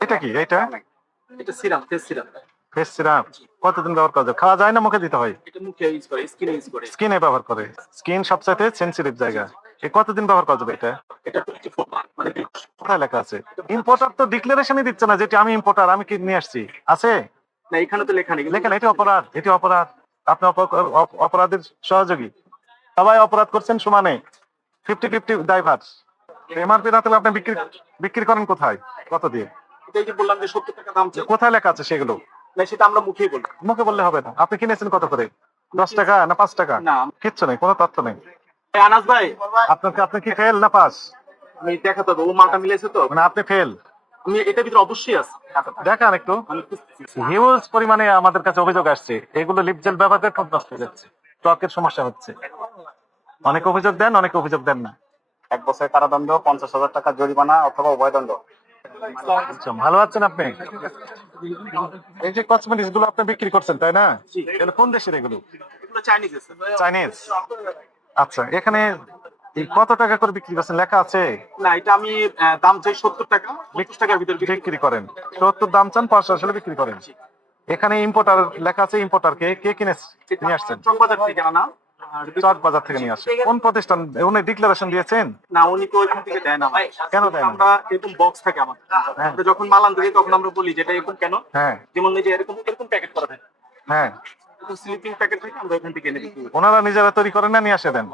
এটা কি এটা? এটা serum, face serum. Face syrup. কতদিন ব্যবহার করা যায়? খাওয়া যায় না মুখে দিতে হয়? এটা মুখে ইউজ করে, স্কিনে ইউজ করে। স্কিনে ব্যবহার করে। স্কিন সবচাইতে সেনসিটিভ জায়গা। এ কতদিন ব্যবহার করা যাবে এটা? এটা 24 মান্থ মানে কোথায় লেখা আছে? ইম্পোর্টার তো ডিক্লারেশনই দিচ্ছে না যেটা আমি ইম্পোর্টার, আমি কি নিয়ে আসছি। আছে? না, এখানে তো লেখা নেই। লেখা না, এটা অপরাধ, এটা অপরাধ। আপনি অপরাধের সহযোগী। সবাই অপরাধ করছেন সমানে। 50-50 ড্রাইভার। এমআরপি না তাহলে আপনি বিক্রি বিক্রি করেন কোথায়? কত দিয়ে? এটা এই যে বললাম যে 70 টাকা দাম চাই। কোথায় লেখা আছে সেগুলো? না, সেটা আমরা মুখেই বলি। মুখে বললে হবে না। আপনি কিনেছেন কত করে? 10 টাকা না 5 টাকা? না। কিচ্ছু নেই, কোনো তথ্য নেই। আনাস ভাই, আপনি কি ফেল না পাস? আমি দেখাতে হবে ও মালটা মিলাইছে তো। মানে আপনি ফেল। আমি এটার ভিতরে অবশ্যই আছে। দেখান একটু। আমি খুঁজতেছি। হিউজ পরিমাণে আমাদের কাছে অভিযোগ আসছে, এগুলো লিপজেল ব্যবহার করে ঠোঁট নষ্ট হয়ে যাচ্ছে, ত্বকের সমস্যা হচ্ছে। অনেক অভিযোগ দেন, অনেক অভিযোগ দেন না। 1 বছরের কারাদণ্ড, 50,000 টাকা জরিমানা অথবা উভয়দণ্ড। আচ্ছা, ভালো আছেন আপনি? এই যে কসমেটিক্স গুলো আপনি বিক্রি করছেন তাই না? এগুলো কোন দেশের এগুলো? এগুলো চাইনিজ আছে। চাইনিজ। আচ্ছা, এখানে এই কত টাকা করে বিক্রি করছেন লেখা আছে? না, এটা আমি দাম চাই 70 টাকা, 50 টাকার ভিতরে বিক্রি করেন 70, দাম চান 500 আসলে বিক্রি করেন। এখানে ইম্পোর্টার লেখা আছে, ইম্পোর্টার কে কে কিনে নিয়ে আসছেন? চকবাজার থেকে আনা। চক বাজার থেকে নিয়ে আসেন। কোন প্রতিষ্ঠান? উনি ডিক্লারেশন দিয়েছেন? না, উনি তো ওইখান থেকে দেয় না। কেন দেয় না? আমরা এরকম বক্স থাকে আমাদের। হ্যাঁ। আমরা যখন মাল আনতে যাই তখন আমরা বলি যেটা এরকম কেন। হ্যাঁ যেমন এই যে এরকম এরকম প্যাকেট করা থাকে, হ্যাঁ। স্লিপিং প্যাকেট থেকে আমরা এখান থেকে এনে দিই। ওনারা নিজেরা তৈরি করেন না নিয়ে আসে দেন?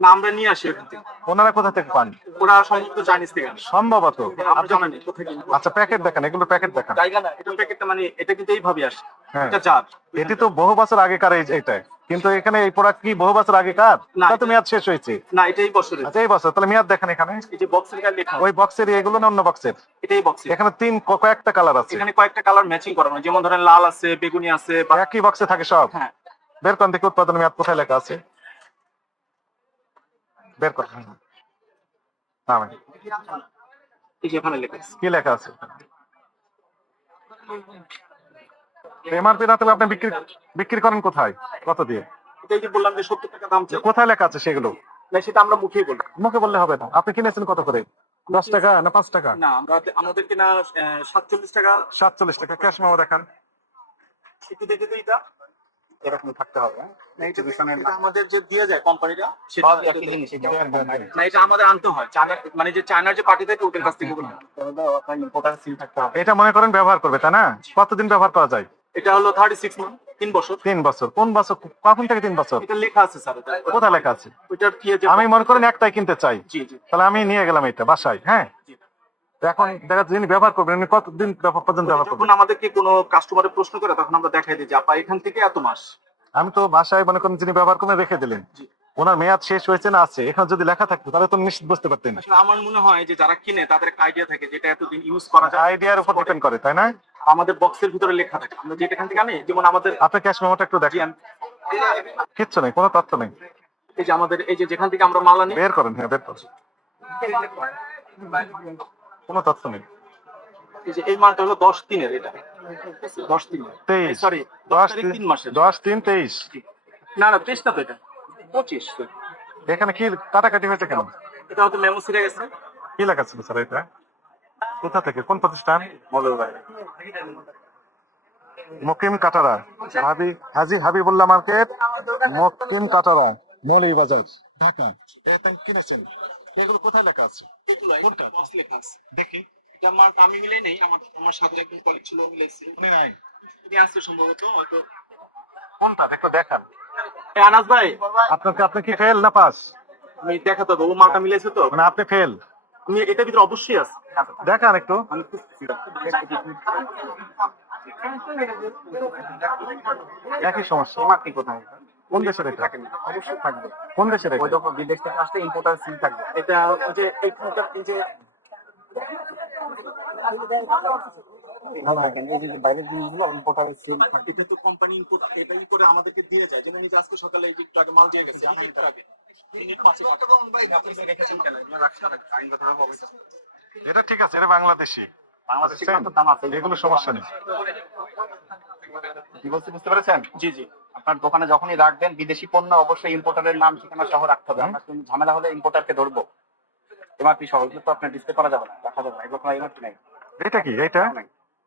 না, আমরা নিয়ে আসি ওখান থেকে। ওনারা কোথা থেকে পান? ওরা সম্ভবত চাইনিজ থেকে আনে। সম্ভবত। আমরা জানি না কোথা থেকে। আচ্ছা, প্যাকেট দেখান, এগুলো প্যাকেট দেখান। জায়গা না, এটা প্যাকেটটা মানে এটা কিন্তু এইভাবে আসে। হ্যাঁ। এটা জার। এটি তো বহু বছর আগেকার এইটা, কিন্তু এখানে এই প্রোডাক্ট কি বহু বছর আগেকার? না, তা তো মেয়াদ শেষ হয়েছে। না, এটা এই বছরের। আচ্ছা, এই বছর তাহলে মেয়াদ দেখেন এখানে। এই যে বক্সের গায়ে লেখা ওই বক্সের এগুলো না অন্য বক্সের? এটাই বক্সের। এখানে কয়েকটা কালার আছে। এখানে কয়েকটা কালার ম্যাচিং করানো, যেমন ধরেন লাল আছে, বেগুনি আছে বা একই বক্সে থাকে সব? হ্যাঁ। বের করেন দেখি উৎপাদন মেয়াদ কোথায় লেখা আছে, বের করেন। হ্যাঁ ভাই। এই যে এখানে লেখা আছে। কি লেখা আছে? এমআরপি না তাহলে আপনি বিক্রি করেন কোথায়? কত দিয়ে? এটাই যে বললাম যে 70 টাকা দাম চাই। কোথায় লেখা আছে সেগুলো? না, সেটা আমরা মুখেই বলি। মুখে বললে হবে না। আপনি কিনেছেন কত করে? 10 টাকা না 5 টাকা? না, আমাদের কিনা 47 টাকা। 47 টাকা। ক্যাশ মেমো দেখান। একটু দেখে তো এটা এরকম থাকতে হবে। না, এটা আমাদের যে দিয়ে যায় কোম্পানিটা সেটা সব একই জিনিস। না, এটা আমাদের আনতে হয় চায়না, মানে যে চায়নার যে পার্টি থাকে ওদের কাছ থেকে ওগুলো। ইম্পোর্টার সিল থাকতে হবে। এটা মনে করেন ব্যবহার করবে তাই না? কতদিন ব্যবহার করা যায়? এটা হলো 36 মান্থ, 3 বছর। 3 বছর। কোন বছর? কখন থেকে 3 বছর? এটা লেখা আছে স্যার। কোথায় লেখা আছে? ওইটার কি আছে? আমি মনে করেন একটাই কিনতে চাই। জি জি। তাহলে আমি নিয়ে গেলাম এটা বাসায়। হ্যাঁ, জি। তো এখন দেখা যাচ্ছে যিনি ব্যবহার করবেন উনি কতদিন পর্যন্ত ব্যবহার যখন করবেন? আমাদেরকে কোনো কাস্টমারের প্রশ্ন করে তখন আমরা দেখাই দিই যে আপা এখান থেকে এত মাস। আমি তো বাসায় মনে করেন যিনি ব্যবহার করে রেখে দিলেন, জি। ওনার মেয়াদ শেষ হয়েছে না আছে, এখানে যদি লেখা থাকতো তাহলে তো নিশ্চিত বুঝতে পারতেন। আসলে আমার মনে হয় যে যারা কিনে তাদের একটা আইডিয়া থাকে যেটা এতদিন ইউজ করা যায়। আইডিয়ার উপর ডিপেন্ড করে তাই না? আমাদের বক্সের ভিতরে লেখা থাকে, আমরা যেটা এখান থেকে আনি, যেমন আমাদের আপনি ক্যাশ মেমোটা একটু জি, দেখেন। কিচ্ছু নেই, কোনো তথ্য নেই। এই যে আমাদের এই যে যেখান থেকে আমরা মাল আনি, বের করেন। হ্যাঁ, বের করেন। কোনো তথ্য নেই। এই যে এই মালটা হলো 10/3 এর। এটা 10/3 23। সরি 10 তারিখ 3 মাসের। 10/3/23। না না, 23 না তো, এটা 25। এখানে কি কাটাকাটি হয়েছে কেন? এটা হয়তো মেমো ছিঁড়ে গেছে। কি লেখা ছিল স্যার এটা? কোথা থেকে, কোন প্রতিষ্ঠান? মৌলভীবাজার। মকিম কাটারা, হাজি হাবিবুল্লাহ মার্কেট, মকিম কাটারা, মৌলভীবাজার, ঢাকা। এটা কিনেছেন? এগুলো কোথায় লেখা আছে? এগুলো কোনটা বক্স লেখা আছে। দেখি। এটা মালটা আমি মিলাই নেই, আমার সাথে একজন কলিগ ছিল, মিলাইছে। উনি নাই। উনি আসছে সম্ভবত হয়তো। কোনটা একটু দেখান। আনাস ভাই, আপনি কি ফেল না পাস? আমি দেখাতে হবে ও মালটা মিলাইছে তো। মানে আপনি ফেল। আমি এটার ভিতরে অবশ্যই আছে। দেখান একটু। আমি খুঁজতেছি। একই সমস্যা। এমআরপি কোথায়? কোন দেশের এটা? অবশ্যই থাকবে। কোন দেশের ওই এটা? যখন বিদেশ থেকে আসলে ইম্পোর্টার সিল থাকবে। এটা ওই যে এইখানকার এই যে এই যে বাইরের জিনিসগুলো ইম্পোর্টার সিল থাকবে। এটা তো কোম্পানি ইম্পোর্ট এটাই করে আমাদেরকে দিয়ে যায়। যেমন এই যে আজকে সকালে এই যে একটু আগে মাল দিয়ে গেছে, আধা ঘন্টা আগে। রেখেছেন কেন? এগুলো রাখা আইনগতভাবে হবে। এটা ঠিক আছে, এটা বাংলাদেশি। বাংলাদেশে কত দাম আছে? এগুলো সমস্যা নেই। কি বলতে বুঝতে পেরেছেন? জি জি। আপনার দোকানে যখনই রাখবেন বিদেশি পণ্য অবশ্যই ইম্পোর্টারের নাম ঠিকানা সহ রাখতে হবে। আপনার কোনো ঝামেলা হলে ইম্পোর্টারকে ধরবো। এমআরপি সহ, এগুলো তো আপনার ডিসপ্লে করা যাবে না, রাখা যাবে না, এগুলো কোনো এমআরপি নাই। এটা কি এটা?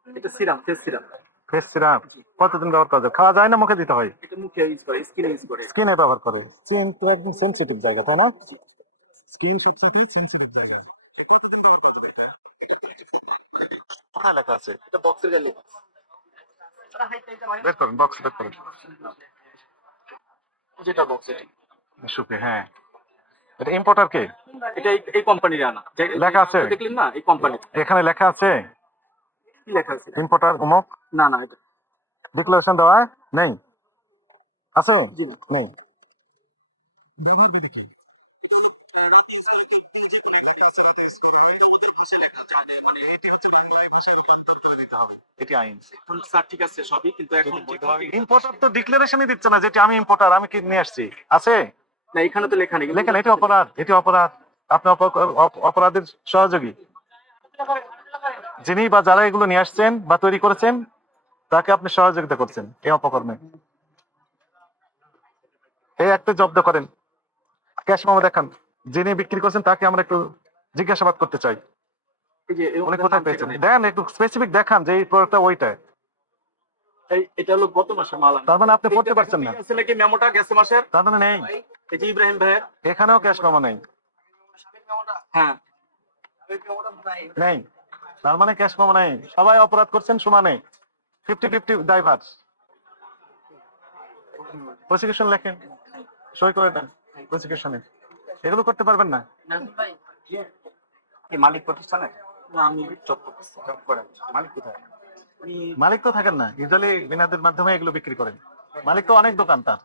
এটা serum, face serum. Face syrup কতদিন ব্যবহার করা যায়? খাওয়া যায় না মুখে দিতে হয়? এটা মুখে ইউজ করে, স্কিনে ইউজ করে। স্কিনে ব্যবহার করে। স্কিন তো একদম সেনসিটিভ জায়গা, তাই না? স্কিন সবসময় সেনসিটিভ জায়গা। কোথায় লেখা আছে? এটা বক্সের জন্য। বের করেন, বক্স বের করেন। যেটা বক্স এটা। সুপি, হ্যাঁ। এটা ইম্পোর্টার কে? এটা এই কোম্পানির আনা। লেখা আছে? দেখলেন না, এই কোম্পানি। এখানে লেখা আছে কি লেখা আছে? ইম্পোর্টার অমুক? না না, এটা ডিক্লারেশন দেওয়া নেই? আছে? জি না। নেই। এটি আইন। এখন স্যার ঠিক আছে সবই, কিন্তু এখন ইম্পোর্টার তো ডিক্লারেশনই দিচ্ছে না যেটি আমি ইম্পোর্টার, আমি কি নিয়ে আসছি। আছে? না, এখানে তো লেখা নেই। লেখেন এটি অপরাধ, এটি অপরাধ। আপনি অপরাধের সহযোগী। যিনি বা যারা এগুলো নিয়ে আসছেন বা তৈরি করেছেন তাকে আপনি সহযোগিতা করছেন এই অপকর্মে। এই একটা জব্দ করেন, ক্যাশ মেমো দেখান। যিনি বিক্রি করছেন তাকে আমরা একটু জিজ্ঞাসাবাদ করতে চাই। এই যে উনি কোথায় পেয়েছেন দেন, একটু স্পেসিফিক দেখান যে এই প্রোডাক্টটা ওইটা। এটা হলো গত মাসের মাল। তার মানে আপনি পড়তে পারছেন না? আছে নাকি মেমোটা গেছে মাসের? তার মানে নেই। এই যে ইব্রাহিম ভাইয়ের। এখানেও ক্যাশ মেমো নেই। হ্যাঁ, নেই, তার মানে ক্যাশ মেমো নেই। সবাই অপরাধ করছেন সমানে, 50-50 ড্রাইভার। প্রসিকিউশন লেখেন, সই করে দেন প্রসিকিউশনে। এগুলো করতে পারবেন না? কি মালিক প্রতিষ্ঠানে না, আমি জব করতেছি। জব করেন? মালিক কোথায়? মালিক তো থাকেন না, ইউজুয়ালি বিনাদের মাধ্যমে এগুলো বিক্রি করেন। মালিক তো অনেক দোকান তার,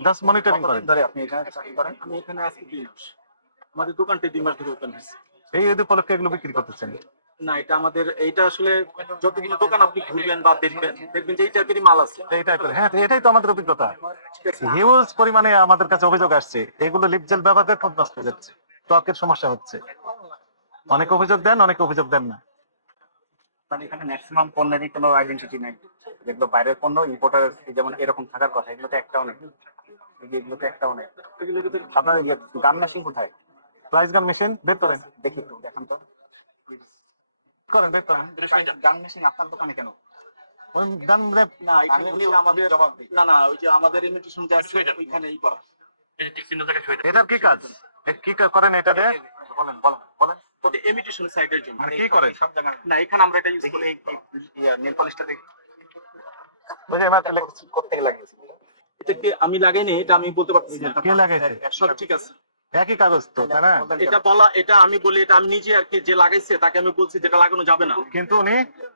জাস্ট মনিটরিং করেন। কতদিন ধরে আপনি এখানে চাকরি করেন? আমি এখানে আজকে 2 মাস। আমাদের দোকানটা 2 মাস ধরে ওপেন হয়েছে। এই ঈদ উপলক্ষে এগুলো বিক্রি করতেছেন? না, এটা আমাদের, এইটা আসলে যতগুলো দোকান আপনি ঘুরবেন বা দেখবেন, দেখবেন যে এই টাইপেরই মাল আছে। এই টাইপের, হ্যাঁ, এটাই তো আমাদের অভিজ্ঞতা। হিউজ পরিমাণে আমাদের কাছে অভিযোগ আসছে এগুলো লিপজেল ব্যবহার করে খুব নষ্ট হয়ে যাচ্ছে, ত্বকের সমস্যা হচ্ছে। অনেক অভিযোগ দেন, অনেক অভিযোগ দেন না। মানে এখানে ম্যাক্সিমাম পণ্যেরই কোনো আইডেন্টিটি নাই। যেগুলো বাইরের পণ্য ইম্পোর্টার যেমন এরকম থাকার কথা, এগুলো তো একটাও নেই। এগুলো তো একটাও নেই। আপনার গান মেশিন কোথায়? প্রাইস গান মেশিন বের করেন। দেখি একটু দেখান তো। করেন, বের করেন। গান মেশিন আপনার দোকানে কেন? ওই গান রেপ। না, এখানে আমাদের না না, ওই যে আমাদের ইমিটেশন যে আছে ওইখানেই করা। এটার কি কাজ? কি করেন এটা দিয়ে? বলেন বলেন বলেন। ওটা ইমিটেশন সাইডের জন্য। মানে কি করেন? সব জায়গায় না, এখানে আমরা এটা ইউজ দেখি করি। নেল পলিশটা দেখি। ওই যে এবার কোথেকে লাগিয়েছি? এটা কি আমি লাগাইনি, এটা আমি বলতে পারতেছি না। কে লাগাইছে? সব ঠিক আছে। একই কাগজ তো, তাই না? এটা বলা, এটা আমি বলি, এটা আমি নিজে আর কি, যে লাগাইছে তাকে আমি বলছি যেটা লাগানো যাবে না। কিন্তু উনি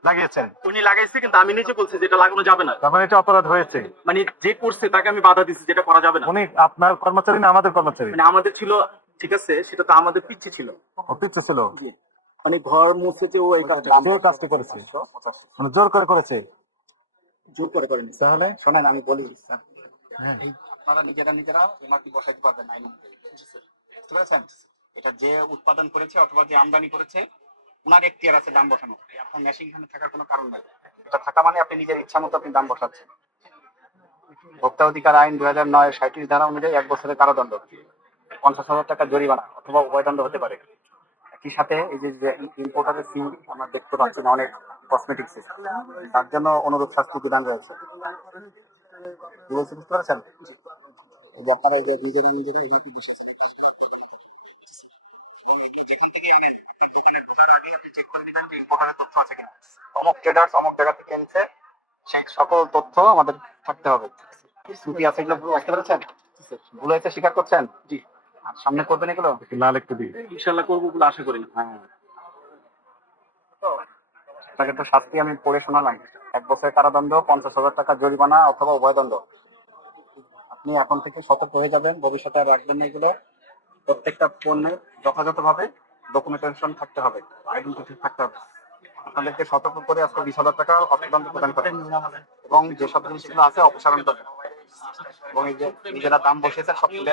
লাগিয়েছেন। উনি লাগাইছে কিন্তু আমি নিজে বলছি যেটা লাগানো যাবে না। তার মানে এটা অপরাধ হয়েছে। মানে যে করছে তাকে আমি বাধা দিচ্ছি যেটা করা যাবে না। উনি আপনার কর্মচারী না আমাদের কর্মচারী? মানে আমাদের ছিল, ঠিক আছে, সেটা তো আমাদের পিচ্ছে ছিল। ও পিচ্ছে ছিল। জি। মানে ঘর মুছে যে ও এই কাজটা যে কাজটি করেছে মানে জোর করে করেছে। জোর করে করেনি। তাহলে শোনেন আমি বলি, হ্যাঁ। আপনারা নিজেরা এমআরপি বসাইতে পারবেন আইন অনুযায়ী। বুঝতে পেরেছেন? এটা যে উৎপাদন করেছে অথবা যে আমদানি করেছে ওনার এখতিয়ার আছে দাম বসানো। আপনার মেশিন এখানে থাকার কোনো কারণ নাই। এটা থাকা মানে আপনি নিজের ইচ্ছা মতো আপনি দাম বসাচ্ছেন। ভোক্তা অধিকার আইন 2009 37 ধারা অনুযায়ী 1 বছরের কারাদণ্ড, 50,000 টাকা জরিমানা অথবা উভয়দণ্ড হতে পারে। একই সাথে এই যে ইম্পোর্টারের ফি আমরা দেখতে পাচ্ছি না অনেক কসমেটিক্স, তার জন্য অনুরূপ শাস্তি বিধান রয়েছে। কি বলছি বুঝতে পারছেন? এই যে আপনারা এই যে নিজেরা এইভাবে বসেছেন, যেখান থেকে দোকানে ঢোকার আগে আপনি চেক করে নিবেন যে ইম্পোর্টারের তথ্য আছে কিনা। অমুক ট্রেডার্স অমুক জায়গা থেকে এনেছে, সেই সকল তথ্য আমাদের থাকতে হবে। স্মৃতি আছে, এগুলো বুঝতে পেরেছেন? ভুল হয়েছে স্বীকার করছেন? জি। আর সামনে করবেন এগুলো? লাল একটু দিই। ইনশাআল্লাহ করবো বলে আশা করি না। হ্যাঁ, আপনাকে তো শাস্তি আমি পড়ে শোনালাম। 1 বছরের কারাদণ্ড, 50,000 টাকা জরিমানা অথবা উভয়দণ্ড। আপনি এখন থেকে সতর্ক হয়ে যাবেন, ভবিষ্যতে আর রাখবেন না এগুলো। প্রত্যেকটা পণ্যের যথাযথভাবে ডকুমেন্টেশন থাকতে হবে, আইডেন্টিটি থাকতে হবে। আপনাদেরকে সতর্ক করে আজকে 20,000 টাকা অর্থদণ্ড প্রদান করেন এবং যেসব জিনিসগুলো আছে অপসারণ করবেন এবং এই যে নিজেরা দাম বসিয়েছেন সব তুলে